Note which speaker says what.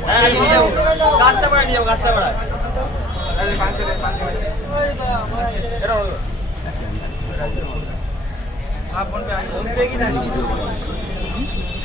Speaker 1: गाड्तेमै आउँगा अस्टबडा आज क्यान्सल भयो होइदा आउँछ एरहो
Speaker 2: आ फोन पे आउँछ कि नि